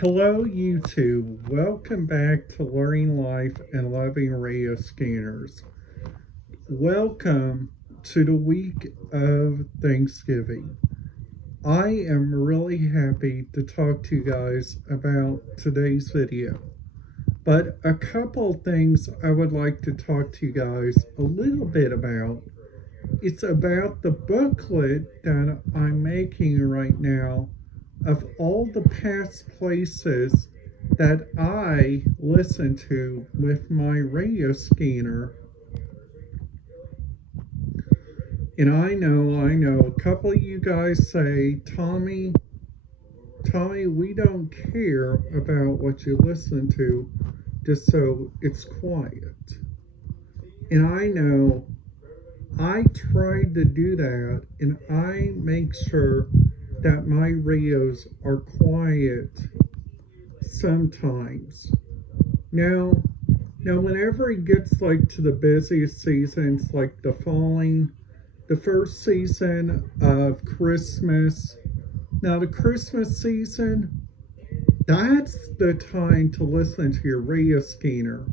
Hello, YouTube. Welcome back to Learning Life and Loving Radio Scanners. Welcome to the week of Thanksgiving. I am really happy to talk to you guys about today's video. But a couple things I would like to talk to you guys a little bit about. It's about the booklet that I'm making right now of all the past places that I listen to with my radio scanner. And I know, a couple of you guys say, Tommy, we don't care about what you listen to, just so it's quiet. And I know I tried to do that, and I make sure that my radios are quiet sometimes. Now whenever it gets like to the busiest seasons, like the first season of Christmas. Now the Christmas season, that's the time to listen to your radio scanner,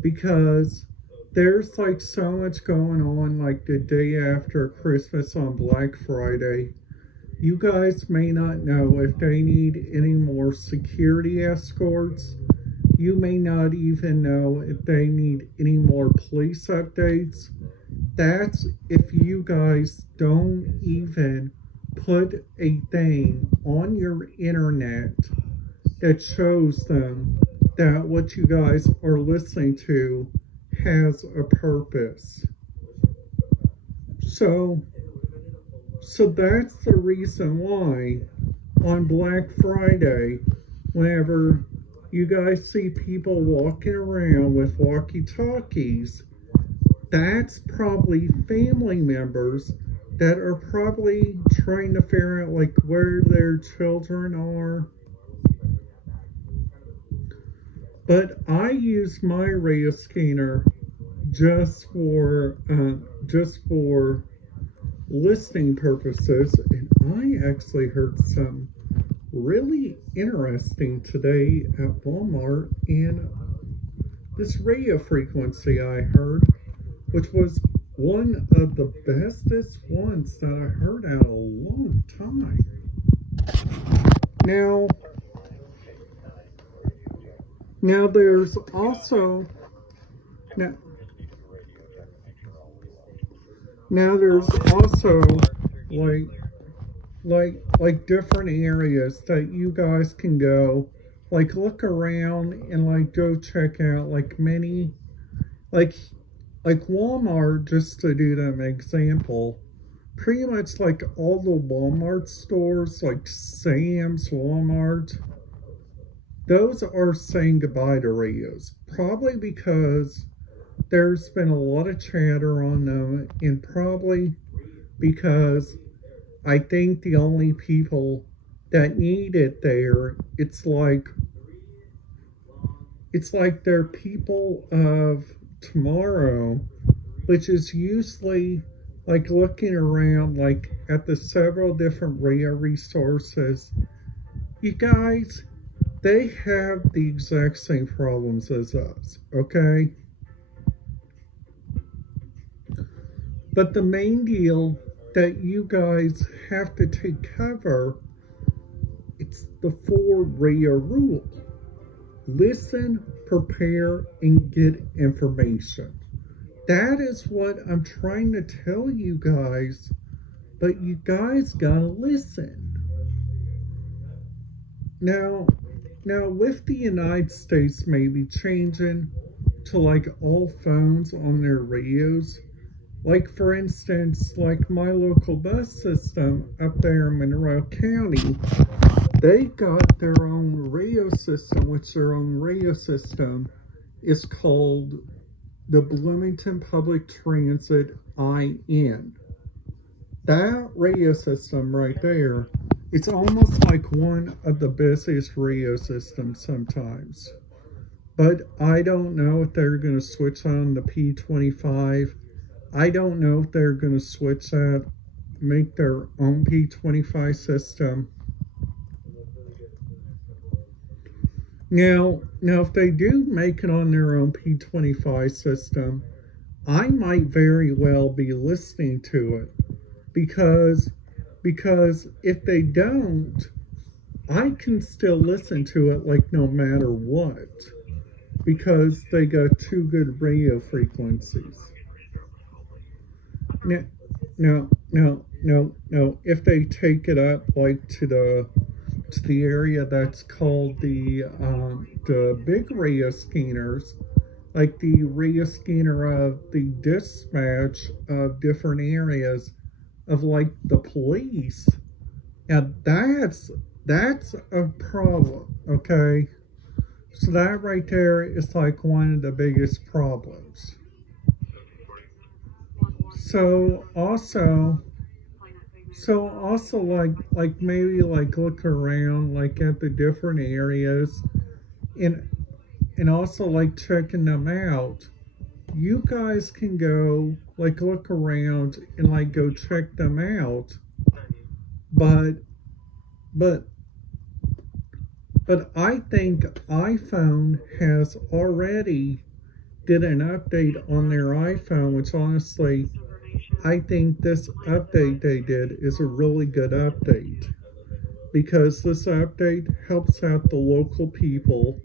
because there's like so much going on, like the day after Christmas on Black Friday. You guys may not know if they need any more security escorts. You may not even know if they need any more police updates. That's if you guys don't even put a thing on your internet that shows them that what you guys are listening to has a purpose. So that's the reason why on Black Friday, whenever you guys see people walking around with walkie-talkies, that's probably family members that are probably trying to figure out like where their children are. But I use my radio scanner just for listening purposes, and I actually heard some really interesting today at Walmart, and this radio frequency I heard, which was one of the bestest ones that I heard out a long time. Now there's also now there's also like different areas that you guys can go, like look around and like go check out like many like Walmart, just to do an example. Pretty much like all the Walmart stores, like Sam's, Walmart, those are saying goodbye to radios, probably because there's been a lot of chatter on them, and probably because I think the only people that need it there, it's like they're people of tomorrow, which is usually like looking around like at the several different radio resources. You guys, they have the exact same problems as us, okay? But the main deal that you guys have to take cover, it's the 4 radio rule. Listen, prepare, and get information. That is what I'm trying to tell you guys, but you guys gotta listen. Now with the United States maybe changing to like all phones on their radios, like for instance, like my local bus system up there in Monroe County, they got their own radio system, which their own radio system is called the Bloomington Public Transit IN. That radio system right there, it's almost like one of the busiest radio systems sometimes. But I don't know if they're going to switch on the P25. I don't know if they're going to switch that, make their own P25 system. Now, if they do make it on their own P25 system, I might very well be listening to it because if they don't, I can still listen to it like no matter what because they got two good radio frequencies. Now, no. If they take it up like to the area that's called the big radio scanners, like the radio scanner of the dispatch of different areas of like the police, and that's a problem. Okay, so that right there is like one of the biggest problems. So also, like maybe like look around like at the different areas and also like checking them out. You guys can go like look around and like go check them out. But but I think iPhone has already did an update on their iPhone, which honestly I think this update they did is a really good update because this update helps out the local people.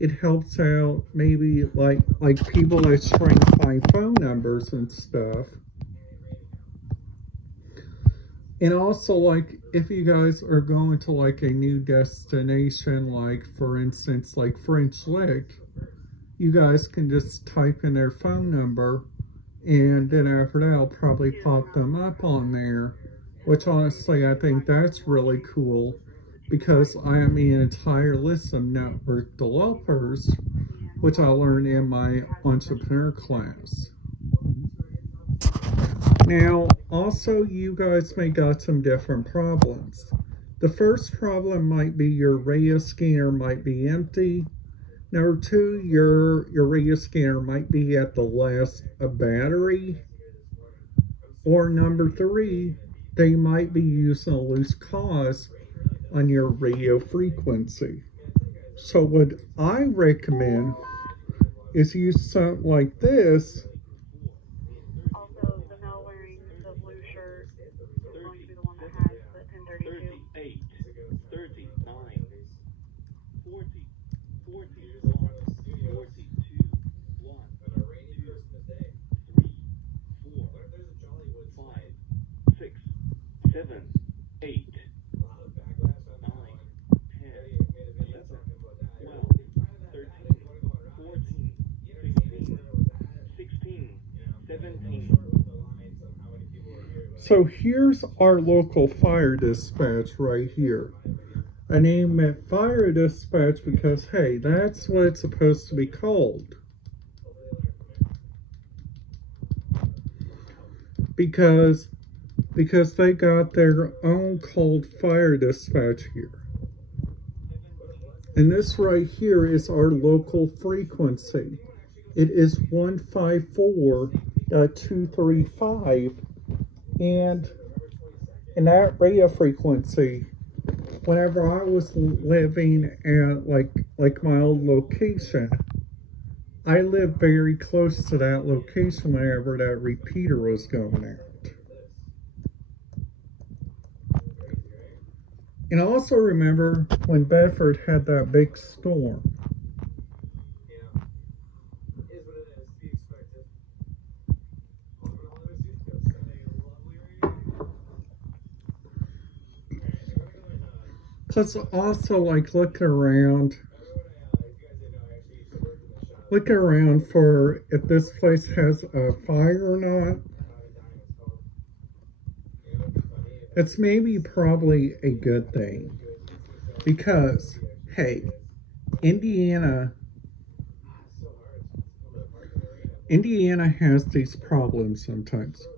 It helps out maybe like people that's trying to find phone numbers and stuff. And also like if you guys are going to like a new destination, like for instance like French Lick, you guys can just type in their phone number and then after that I'll probably pop them up on there, which honestly I think that's really cool because I am an entire list of network developers, which I learned in my entrepreneur class. Now, also, you guys may got some different problems. The first problem might be your radio scanner might be empty. Number two, your radio scanner might be at the last battery. Or number three, they might be using a loose cause on your radio frequency. So what I recommend is use something like this. Also, the male wearing the blue shirt is going to be the one that has the 1032. 38, 39, 40, 41, 42, 1, 2, 3, 4, 5, 6, 7, 8, 9, 10, 11, 12, 13, 14, 15, 16, 17. So here's our local fire dispatch right here. I named it fire dispatch because hey, that's what it's supposed to be called. Because they got their own called fire dispatch here. And this right here is our local frequency. It is 154.235, and in that radio frequency, whenever I was living at like my old location, I lived very close to that location whenever that repeater was going out. And I also remember when Bedford had that big storm. Plus also like looking around for if this place has a fire or not. It's maybe probably a good thing because hey, Indiana has these problems sometimes.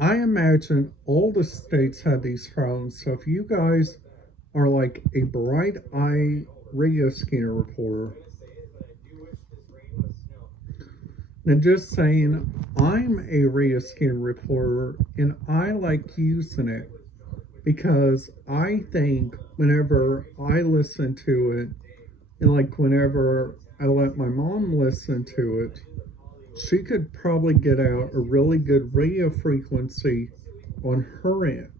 I imagine all the states have these problems, so if you guys are like a bright eye radio scanner reporter, and just saying, I'm a radio scanner reporter and I like using it because I think whenever I listen to it, And like whenever I let my mom listen to it, she could probably get out a really good radio frequency on her end.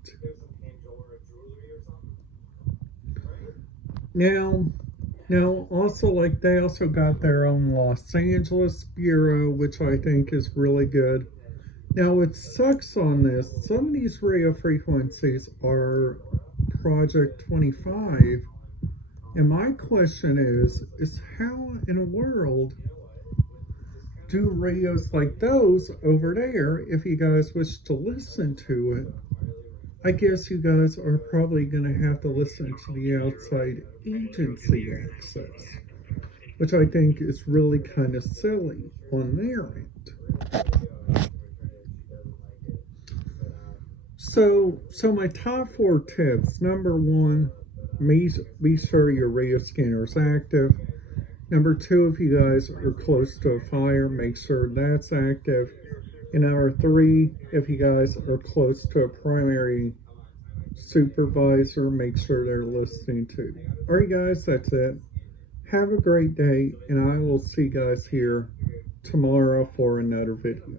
Now, also like they also got their own Los Angeles bureau, which I think is really good. Now, what sucks on this, some of these radio frequencies are Project 25, and my question is how in the world do radios like those over there, if you guys wish to listen to it, I guess you guys are probably going to have to listen to the outside agency access, which I think is really kind of silly on their end. So my top 4 tips. Number 1, be sure your radio scanner is active. Number 2, if you guys are close to a fire, make sure that's active. And number 3, if you guys are close to a primary supervisor, make sure they're listening too. Alright guys, that's it. Have a great day, and I will see you guys here tomorrow for another video.